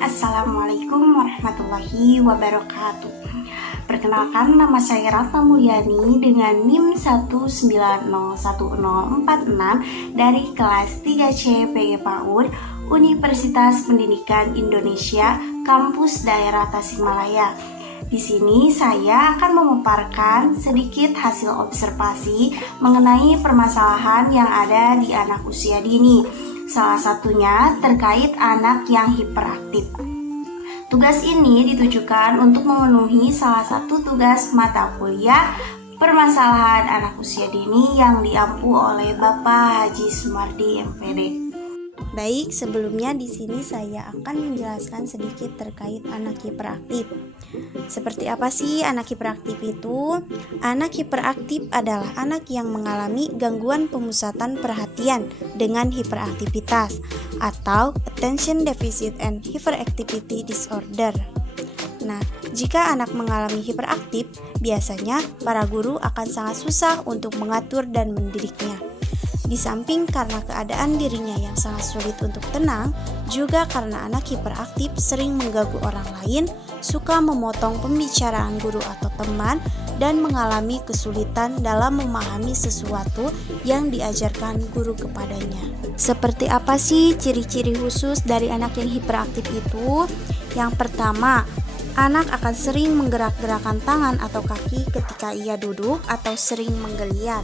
Assalamualaikum warahmatullahi wabarakatuh. Perkenalkan, nama saya Ratna Mulyani dengan NIM 1901046 dari kelas 3C PG PAUD Universitas Pendidikan Indonesia Kampus Daerah Tasikmalaya. Di sini saya akan memaparkan sedikit hasil observasi mengenai permasalahan yang ada di anak usia dini. Salah satunya terkait anak yang hiperaktif. Tugas ini ditujukan untuk memenuhi salah satu tugas mata kuliah permasalahan anak usia dini yang diampu oleh Bapak Haji Sumardi MPD. Baik, sebelumnya di sini saya akan menjelaskan sedikit terkait anak hiperaktif. Seperti apa sih anak hiperaktif itu? Anak hiperaktif adalah anak yang mengalami gangguan pemusatan perhatian dengan hiperaktivitas atau Attention Deficit and Hyperactivity Disorder. Nah, jika anak mengalami hiperaktif, biasanya para guru akan sangat susah untuk mengatur dan mendidiknya. Di samping karena keadaan dirinya yang sangat sulit untuk tenang, juga karena anak hiperaktif sering mengganggu orang lain, suka memotong pembicaraan guru atau teman, dan mengalami kesulitan dalam memahami sesuatu yang diajarkan guru kepadanya. Seperti apa sih ciri-ciri khusus dari anak yang hiperaktif itu? Yang pertama, anak akan sering menggerak-gerakkan tangan atau kaki ketika ia duduk atau sering menggeliat.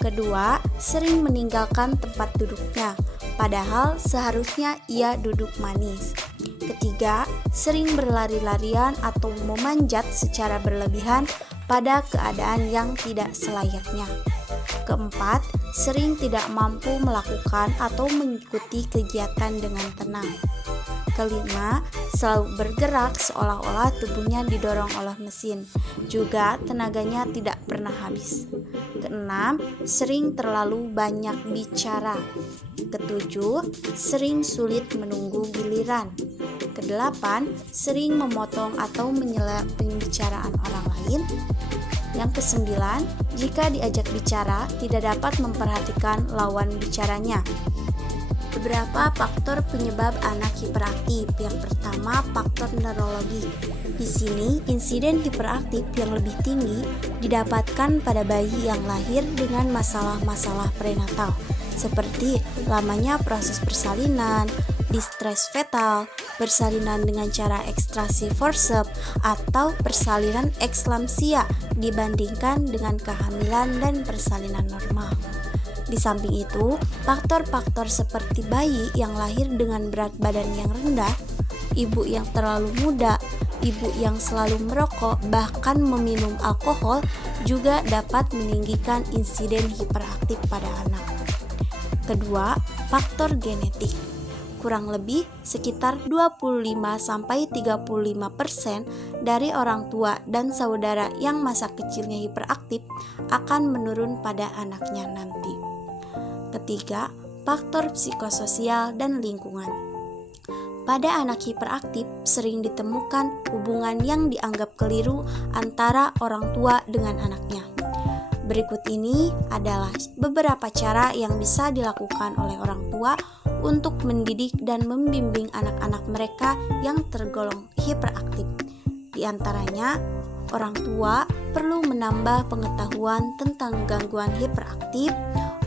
Kedua, sering meninggalkan tempat duduknya, padahal seharusnya ia duduk manis. Ketiga, sering berlari-larian atau memanjat secara berlebihan pada keadaan yang tidak selayaknya. Keempat, sering tidak mampu melakukan atau mengikuti kegiatan dengan tenang. Kelima, selalu bergerak seolah-olah tubuhnya didorong oleh mesin, juga tenaganya tidak pernah habis. Keenam, sering terlalu banyak bicara. Ketujuh, sering sulit menunggu giliran. Kedelapan, sering memotong atau menyela pembicaraan orang lain. Yang kesembilan, jika diajak bicara, tidak dapat memperhatikan lawan bicaranya. Beberapa faktor penyebab anak hiperaktif. Yang pertama, faktor neurologi. Di sini, insiden hiperaktif yang lebih tinggi didapatkan pada bayi yang lahir dengan masalah-masalah prenatal, seperti lamanya proses persalinan, distres fetal, persalinan dengan cara ekstraksi forceps, atau persalinan ekslampsia dibandingkan dengan kehamilan dan persalinan normal. Di samping itu, faktor-faktor seperti bayi yang lahir dengan berat badan yang rendah, ibu yang terlalu muda, ibu yang selalu merokok, bahkan meminum alkohol juga dapat meninggikan insiden hiperaktif pada anak. Kedua, faktor genetik. Kurang lebih sekitar 25-35% dari orang tua dan saudara yang masa kecilnya hiperaktif akan menurun pada anaknya nanti. Ketiga, faktor psikososial dan lingkungan. Pada anak hiperaktif sering ditemukan hubungan yang dianggap keliru antara orang tua dengan anaknya. Berikut ini adalah beberapa cara yang bisa dilakukan oleh orang tua untuk mendidik dan membimbing anak-anak mereka yang tergolong hiperaktif. Di antaranya, orang tua perlu menambah pengetahuan tentang gangguan hiperaktif.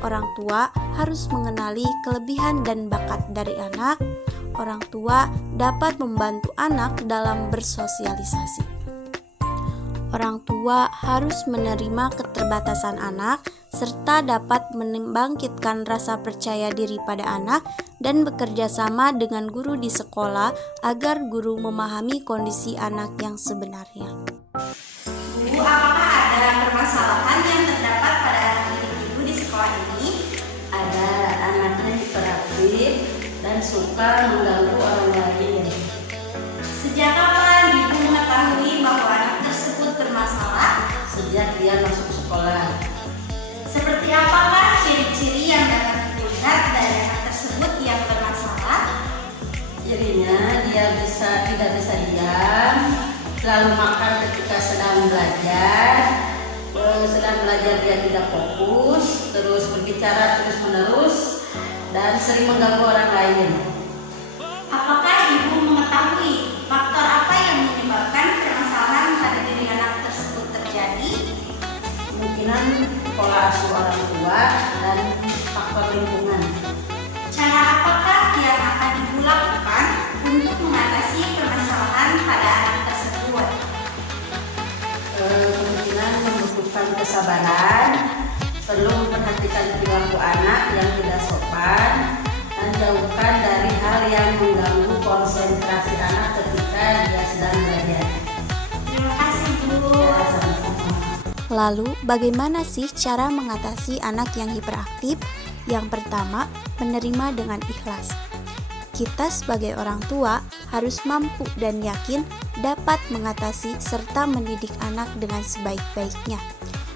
Orang tua harus mengenali kelebihan dan bakat dari anak. Orang tua dapat membantu anak dalam bersosialisasi. orang tua harus menerima keterbatasan anak serta dapat membangkitkan rasa percaya diri pada anak dan bekerja sama dengan guru di sekolah agar guru memahami kondisi anak yang sebenarnya. Bu, apakah ada permasalahan yang terdapat pada anak didik Ibu di sekolah ini? Ada, anaknya hiperaktif dan suka mengganggu orang lain. Sejak kapan Ibu mengetahui bahwa anak tersebut bermasalah? Sejak dia masuk sekolah. Seperti apakah ciri-ciri yang dapat dilihat dari anak tersebut yang bermasalah? Cirinya dia tidak bisa diam, selalu makan ketika sedang belajar. Sedang belajar dia tidak fokus, terus berbicara terus-menerus dan sering mengganggu orang lain. Apakah Ibu mengetahui faktor apa yang menyebabkan permasalahan pada diri anak tersebut terjadi? Kemungkinan pola asuh orang tua dan faktor lingkungan. Cara apakah yang akan Ibu lakukan untuk mengatasi permasalahan pada anak tersebut? Kemungkinan membutuhkan kesabaran, perlu memperhatikan perilaku anak yang tidak sopan, dan jauhkan dari hal yang mengganggu konsentrasi anak ketika dia sedang belajar. Terima kasih, Bu. Ya, sama-sama. Lalu, bagaimana sih cara mengatasi anak yang hiperaktif? Yang pertama, menerima dengan ikhlas. Kita sebagai orang tua harus mampu dan yakin dapat mengatasi serta mendidik anak dengan sebaik-baiknya.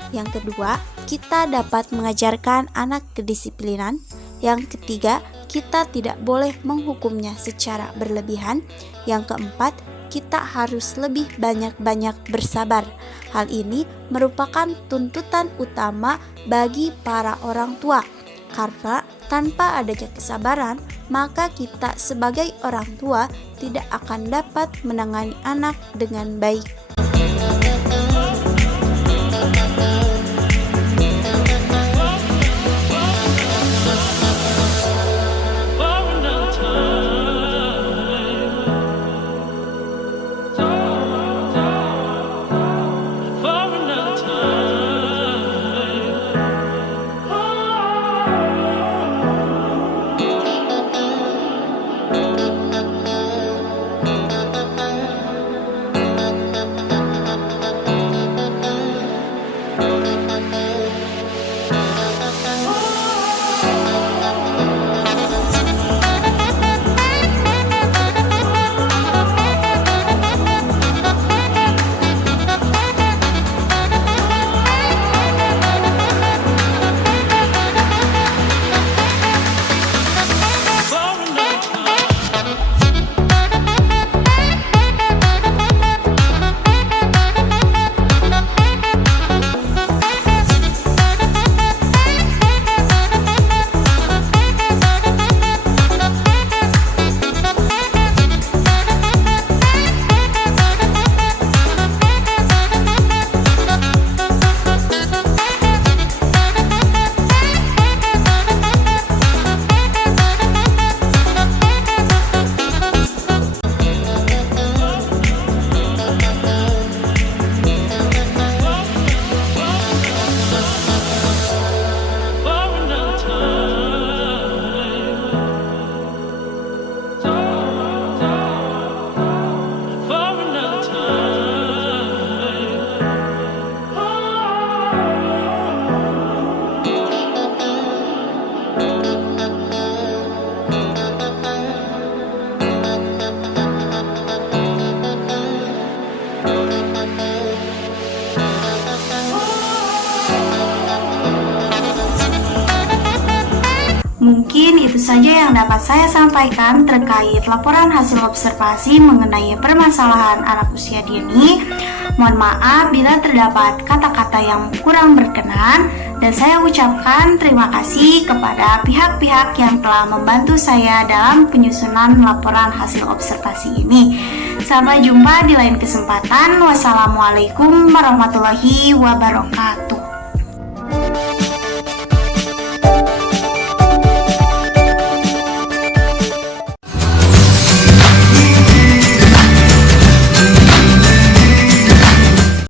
Yang kedua, kita dapat mengajarkan anak kedisiplinan. Yang ketiga, kita tidak boleh menghukumnya secara berlebihan. Yang keempat, kita harus lebih banyak-banyak bersabar. Hal ini merupakan tuntutan utama bagi para orang tua. Karena tanpa adanya kesabaran, maka kita sebagai orang tua tidak akan dapat menangani anak dengan baik. Mungkin itu saja yang dapat saya sampaikan terkait laporan hasil observasi mengenai permasalahan anak usia dini. Mohon maaf bila terdapat kata-kata yang kurang berkenan, dan saya ucapkan terima kasih kepada pihak-pihak yang telah membantu saya dalam penyusunan laporan hasil observasi ini. Sampai jumpa di lain kesempatan. Wassalamualaikum warahmatullahi wabarakatuh.